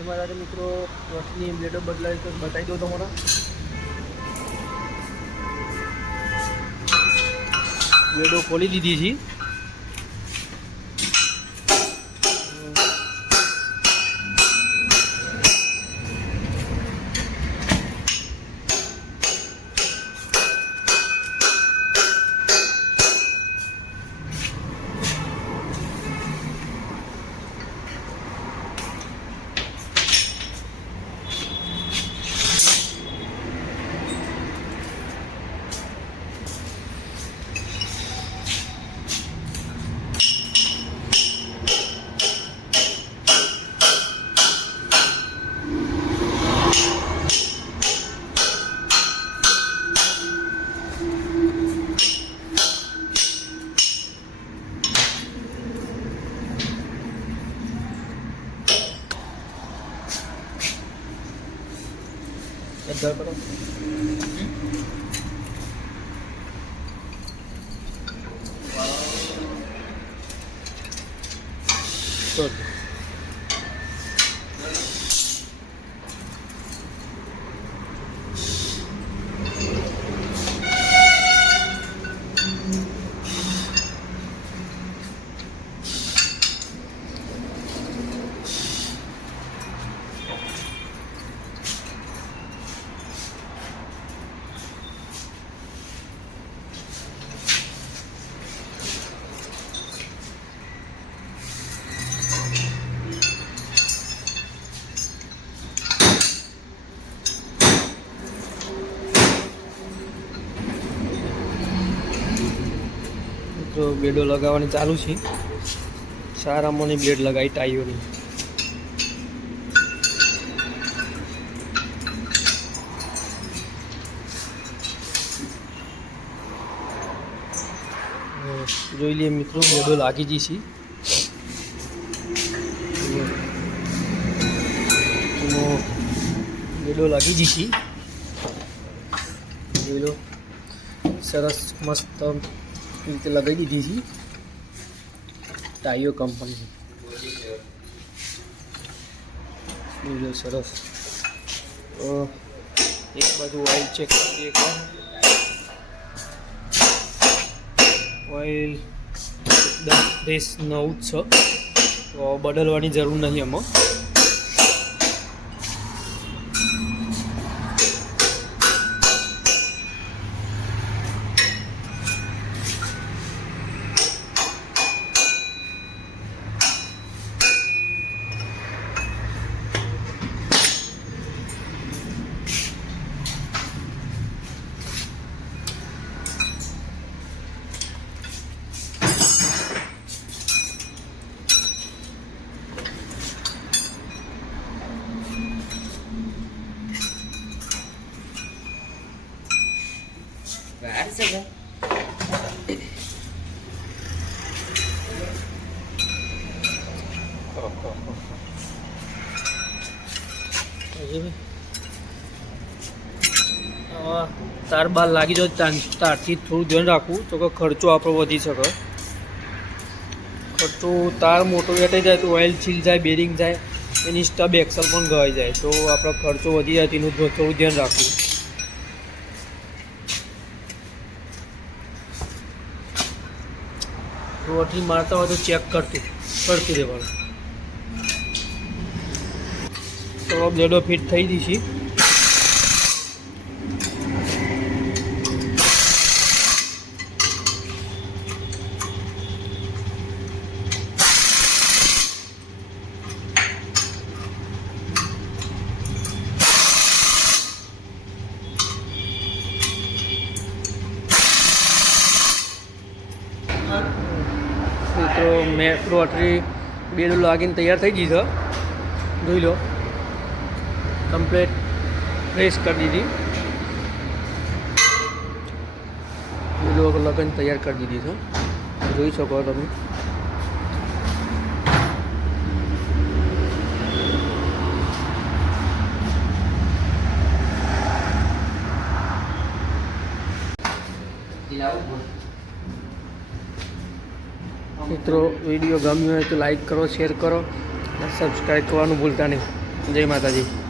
એમાં સાથે મિત્રો રોટની બ્લેડો બદલાવી તો બતાવી દો તમારા બ્લેડો ખોલી દીધી છે. અડધા કરો તો બ્લેડો લગાવવાની ચાલુ છે. સારામાંની બ્લેડ લગાવી ટાઈઓની. જોઈ લઈએ મિત્રો બ્લેડો લાગી જઈ છે. બ્લેડો લાગી જઈ છે. જોઈ લો સરસ મસ્ત રીતે લગાવી દીધી છે ટાઈઓ કંપની. સરસ. એક બાજુ ઓઇલ ચેક કરીએ. ઓઇલ 10-9 છે તો બદલવાની જરૂર નહીં એમાં. તાર બાર લાગી જાય તારથી થોડું ધ્યાન રાખવું તો કે ખર્ચો આપણો વધી શકે. ખર્ચો તાર મોટો વેટાઈ જાય તો ઓઇલ છીલ જાય, બેરિંગ જાય, એની સ્ટબ એક્સલ પણ ગવાઈ જાય તો આપણો ખર્ચો વધી જાય તેનું થોડું ધ્યાન રાખવું. રોટલી મારતા હોય તો ચેક કરતું રહેવાનું. તો બ્લેડો ફિટ થઈ ગઈ છે. મિત્રો રોટરી બેડો લાગીને તૈયાર થઈ ગઈ છે. જોઈ લો કમ્પ્લીટ પ્રેસ કરી દીધી. બેડો લગાવીને તૈયાર કરી દીધી છે. જોઈ શકો તમે. મિત્રો વિડીયો ગમ્યો હોય તો લાઈક કરો, શેર કરો અને સબસ્ક્રાઈબ કરવાનું ભૂલતા નહીં. જય માતાજી.